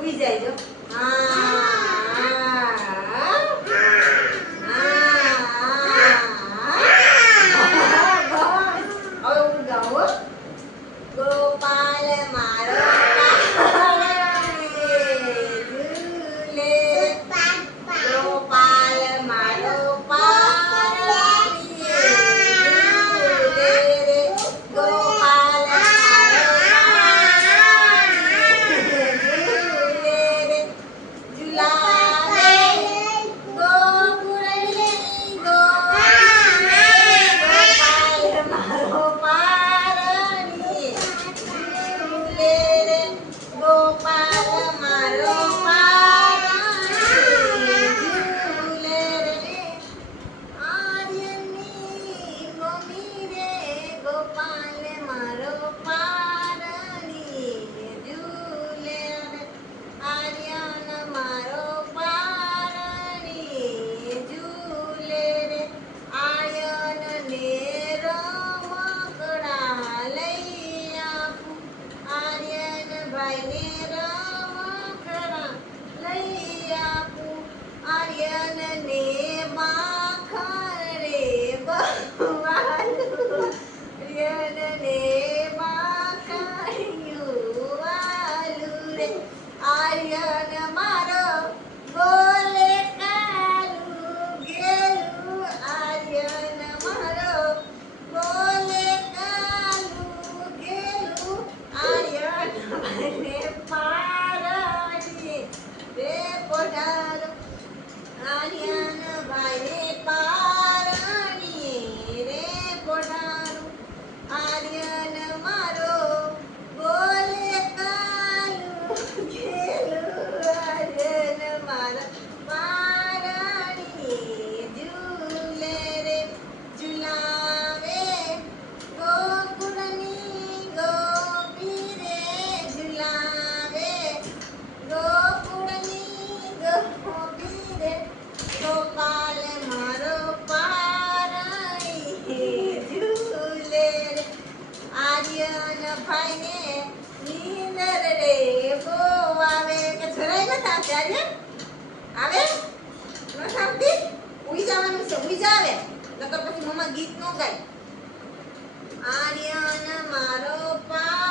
ઉઈ જાય જો. હા. Vamos lá. પિયન ભાઈને નીંદર રે આવે. કે જરાય ન થાક આજે આવે? ન થાકતી ઉઈ જવાનું છે પછી મમ્મા ગીત ન ગાય. આર્યન મારો પા